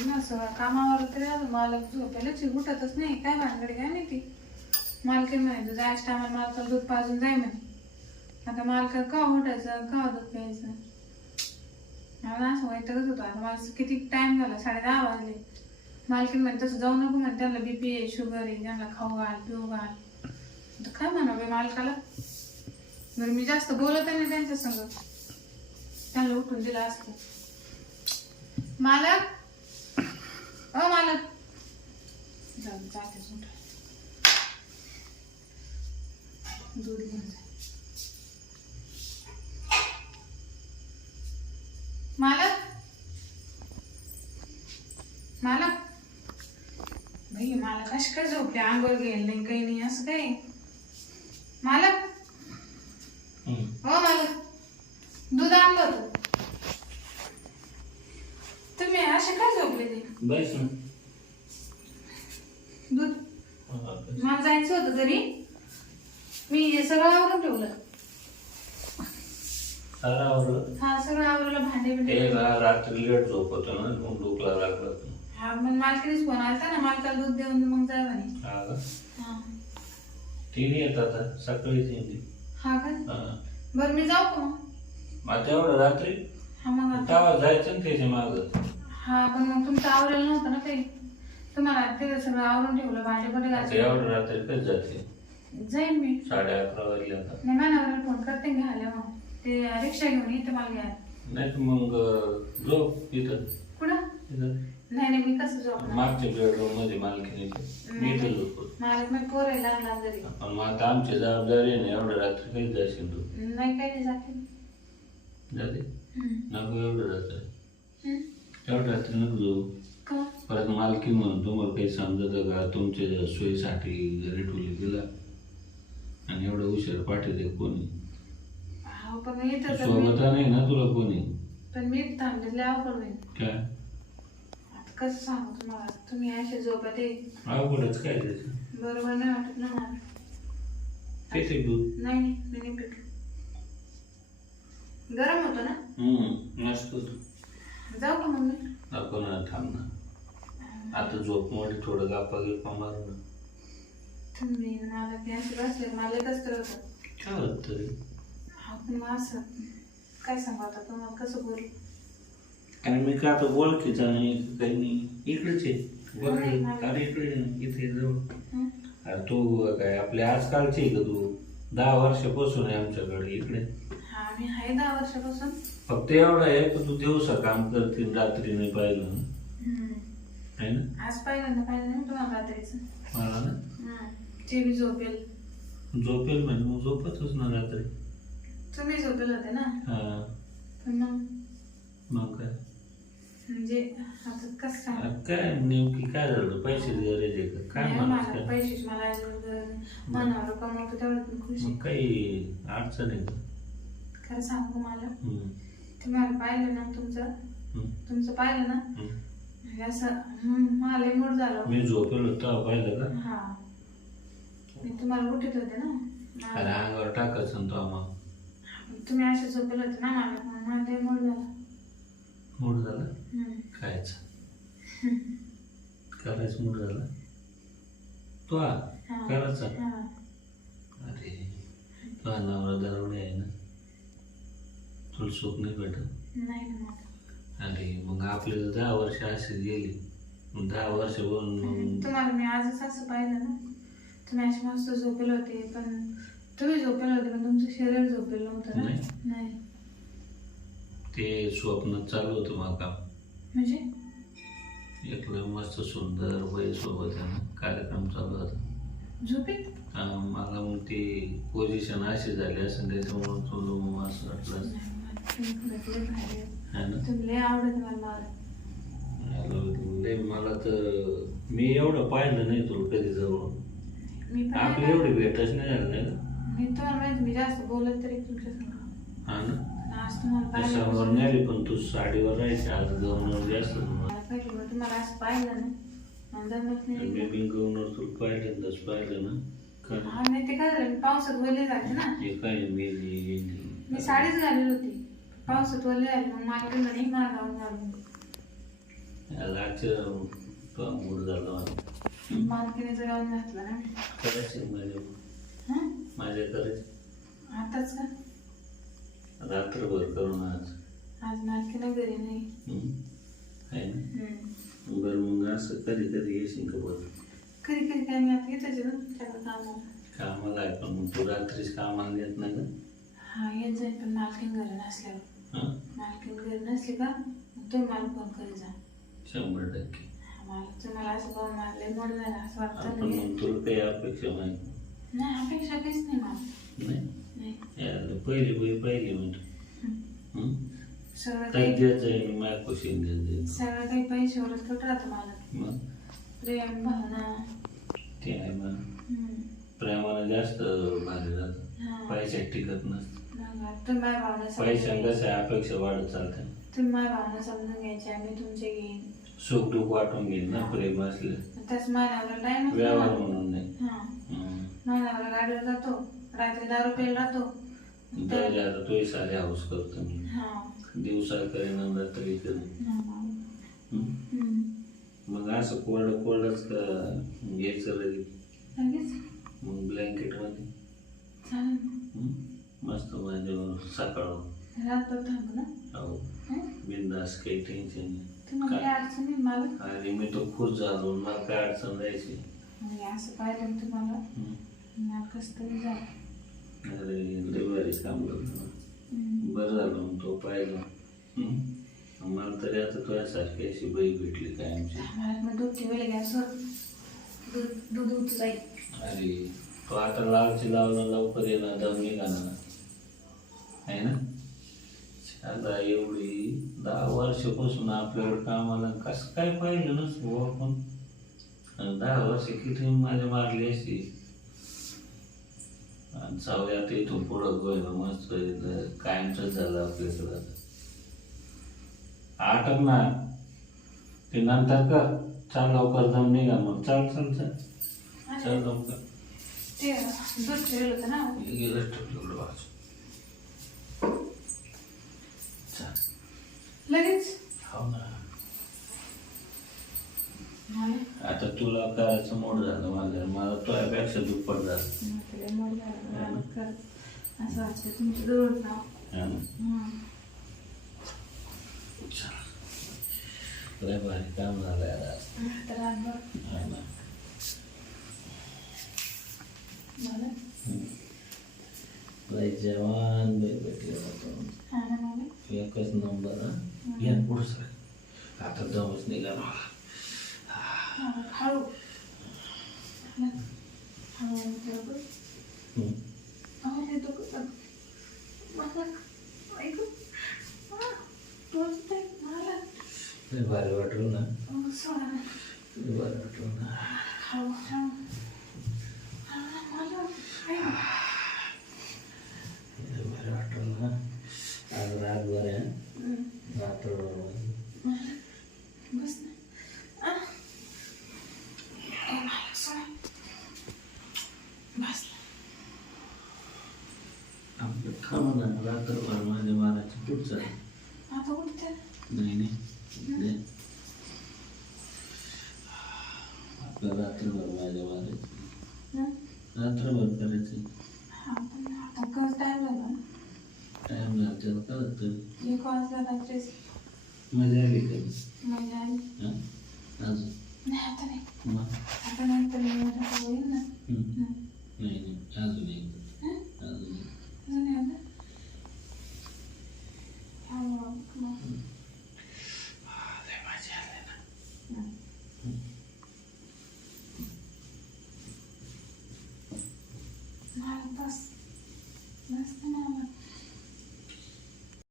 ना सगळं कामावर तरी आलं मालक झोपेलच आहे, उठतच नाही. काय भानगडी काय नाही ती मालकीन म्हणे तू जायच्या टायमाला मालकाला दूध पाजून जाय म्हणे. आता मालका का उठायचं का दूध प्यायचं? मला असं वैतकच होतं. आता मला किती टाइम झाला साडे दहा वाजले. मालकीन म्हणे तसं जाऊ नको म्हणे त्यांना बीपी आहे शुगर आहे त्यांना खाऊ घाल पिऊ घाल. आता काय म्हणा बाई मालकाला? बरं मी जास्त बोलत नाही त्यांच्या संग त्यांना उठून दिलं असतं. मालक अ मालक जाऊ जाते दूध घेऊन मालक मालक भाई मालक अशी काय झोपले? अंघोळ घेईल नाही काही नाही असं काय मालक हो मालक दूध आणलं होतं तुम्ही असे काय झोपले ते बस ना दूध मला जायचं होतं तरी. मी सगळं आवरून ठेवलं. सारावर हा सगळं आवरलं भांडे ते बिंडे ना रात्री लेट ना मग डोकला लागला हा मग मालकीनेच फोन आलता ना मालकाला दूध देऊन मग जाय म्हणे. हा का? हा. येत आता सकाळीच येते हा का? हा. बरं मी जाऊ का मग? एवढं रात्री? हा मग आता. तेव्हा जायचं ना त्याच्या माग. हा पण मग तुमचं आवरेल नव्हतं ना काही? तुम्हाला ते सगळं आवरून ठेवलं भांडे पडे आता एवढं रात्री कधी जाते? जाईन मी. साडे अकरा वाजले आता. नाही मानावर फोन करते घ्या आल्या मग. ते रिक्षा घेऊन येते मला घ्या नाही तर मग अं, झोप इथं. कुठं? इथं. नाही नाही मी कसं झोपणार? मागच्या बेडरूममध्ये मालकीने मी इथं झोपतो. मला मी पोरायला लागला घरी. पण मग आता आमची जबाबदारी आहे ना एवढं रात्री कधी जाशील तू? नाही काही नाही जाते. जाते? हम्म. नको एवढं रात्री. हम्म. एवढं रात्री नको जाऊ. का? परत मालकी म्हणून तुम्हाला काही समजत का? तुमच्या सोयीसाठी घरी ठेवली गेला. आणि एवढं उशीर पाठवते कोणी? हो पण मी तर सोबत नाही ना तुला कोणी? पण मी थांबलेले अवघड होईल काय? आता कसं सांगू तुम्हाला? तुम्ही असे झोपत आहे. अवघडच काय त्याचं? बरोबर नाही वाटत ना मला. किती दूध? नाही नाही मी नाही पित. गरम होतं ना? हम्म मस्त होतं. जाऊ का मम्मी? नको ना थांब ना. आता झोप मोठी थोडं गप्पा गिप्पा मारू ना. तुम्ही मला गॅस बसले मला एकच तर होतं काय होत तरी? मग असं काय सांगू आता? तुम्हाला कसं बोलू? आणि मी का आता ओळखीचा नाही काही नाही. इकडेच आहे. नाही. अरे इकडे इथे जवळ. हं? अरे तू काय आपल्या आजकालची आहे का तू? दहा वर्षापासून आहे आमच्याकडे इकडे. हा मी आहे दहा वर्षापासून. फक्त एवढं आहे की तू दिवसा काम करते रात्री नाही पाहिलं ना? हम्म. आहे ना? आज पहिल्यांदा पाहिलं ना तुम्हाला रात्रीचं? मला ना? हं. ते बी झोपेल. झोपेल म्हणजे मग झोपतच ना रात्री. तुम्ही झोपेल होते ना? हा. पण मग? मग काय? म्हणजे आता कसं सांगू? काय नेमकी काय झालं? पैसे गरज आहे का काय नाही, म्हणत मला काय पैशाची मला मनावर कमवतो तेवढं खुश. मग काही अडचण आहे का? खरं सांगू मला? तुम्हाला पाहिलं ना तुमचं. तुमचं पाहिलं ना. म्हणजे असं हम्म, मला मूड झालं. मी झोपेल होतो पाहिलं का? हा. मी तुम्हाला उठत होते ना? अरे अंगावर टाकायचं तो आम्हाला तुम्ही असे झोपेल होते ना मला मग मला ते मूड झालं. मूड झाला? हम्म. खायचं. करायचं मूड झाला? तो हा हा. करायचा. हा. अरे तुझा नवरा दरोडे आहे ना. तुला सुख नाही भेटत नाही ना. अरे मग आपल्याला दहा वर्ष अशी गेली. मग दहा वर्ष बोलून मग तुम्हाला मी आजच असं पाहिलं ना. तुम्ही असे मस्त झोपेल होते पण तुम्ही झोपेल होते पण तुमचं शरीर झोपेल नव्हतं ना. नाही. नाही. ते स्वप्न चालू होतं मला म्हणजे? एकलं मस्त सुंदर वय सोबत आहे ना कार्यक्रम चालू होता. झोपेत हा, मला मग ती पोझिशन अशी झाली असं त्याच्यामुळे तुला मग असं वाटलं. नाही, मला तुम्ही खरंच लय भारी आहे. है ना? तुम्ही लय आवडत मला. तर मी एवढं पाहिलं नाही तुला कधी जवळ मी पण आपली नाही एवढी भेटच नाही झाली नाही का? मी तुम्हाला माहिती मी जास्त बोलत तरी तुमच्या संग हा ना? आज तुम्हाला त्याच्यावर पाहिलं नाही पण तू साडीवर राहायची आज गवणार जास्त मला पहिली वेळ तुम्हाला असं पाहिलं ना? मला जमत नाही. मी बी तुला पहिल्यांदाच पाहिलं ना. का हा नाही ते काय झालं मी पावसात ओले जाते ना. हे काय गेली मी साडीच घालेली होती. पावसात ओले झाली मग मला म्हणे मला गाऊन घालून दे. रातचं तो मूड झाला मला मालकीने जर लावून घातलं ना? करायचं माझ्या हं? माझ्या करायचं. आताच का? रात्रभर करून आज. आज मालकीनं घरी नाही. हं? आहे ना? हं. बरं मग असं कधी कधी येशील का बरं? कधी कधी काय मी आता येतच आहे ना तुमच्याकडे कामाला. कामाला आहे पण मग? तू रात्रीच कामाला येत नाही का? हा येत जाईल पण मालकीन घरी नसल्यावर. मालकीन घरी नसली का? तुम्ही मला फोन करी जा. शंभर टक्के. मला तुम्हाला असं बघून मारले मोड झालं असं वाटतं आपण मग तुला काही अपेक्षा नाही. नाही अपेक्षा काहीच नाही मला. नाही? नाही. यार पहिली बाई पहिली म्हणतो? सगळं काही द्यायचं आहे मी माझ्या खुशीने द्यायचं सगळं काही पैशावरच कट राहतं मला मग? प्रेम भावना. ते आहे मग. हं. प्रेमानं जास्त भारी राहतं. हा. पैशात टिकत नसतं. तुम्ही भावना समजून आहे अपेक्षा वाढत चालते. तुम्ही भावना समजून घ्यायच्या मी तुमचे घेईन. सुख दुःख वाटून घेईन ना प्रेम असले. त्याच माझ्या टाइम व्यवहार म्हणून नाही. हा. गाडीवर जातो रात्री दारू प्यायला राहतो. जाऊ दे आता तोही सारे हाऊस करतो मी. हा. दिवसा करेन रात्री करेन हा. हं? हम्म. मग असं कोरडं कोरडंच का घ्यायचं लगेच? मग ब्लँकेटमध्ये चालेल. ना. हं? मस्त माझ्यावर सकाळ. रातभर थांबू ना? हो? बिंदास काही टेन्शन तुम्हाला काय? अडचण नाही मला? आणि मी तो खुश झालो. मला काय अडचण जायची म्हणजे असं पाहिलं ना तुम्हाला. मला कसं तरी अरे लय भारी काम करतो बरं झालं मग तो पाहिलं? मला तरी आता तुझ्यासारखी अशी बाई भेटली काय आमची मला मग दूध ठेवले गॅसवर दूध दूध उतू जाईल अरे तो आता लावची लावला लवकर येणार दम निघाला. आहे ना? आता एवढी दहा वर्षापासून आपल्याकडे कामाला कसं काय पाहिलं नसतं आपण? आणि दहा वर्ष किती माझ्या मारली असती आणि जाऊया आता इथून पुढं गोयला मस्त कायमच झालं आपल्याकडं आटक ना. ते नंतर कर. चाल लवकर दम निघा मग. चाल चाल चाल. चल लवकर. ते ना? लगेच? हो ना. आता तुला करायचं मोड झालं माझं. मला तुझ्यापेक्षा दुप्पट झालं. म्हातारे मोड झालं, मला कर. असं वाटतं तुमच्या जवळ नाव है ना. चाल. लय भारी काम झालं यार आज. है ना. लय जवान बाई भेटले होतो हा ना मला एकच नंबर हा या पुढं सर आता दमच निघा मला हा, हळू हळू हळू हळू. हम्म. दुसरं नाही नाही आपलं रात्रभर माझ्या मारायचं रात्रभर करायचं टाइम लागतो करत मजा आली का अजून नाही नाही अजून अजून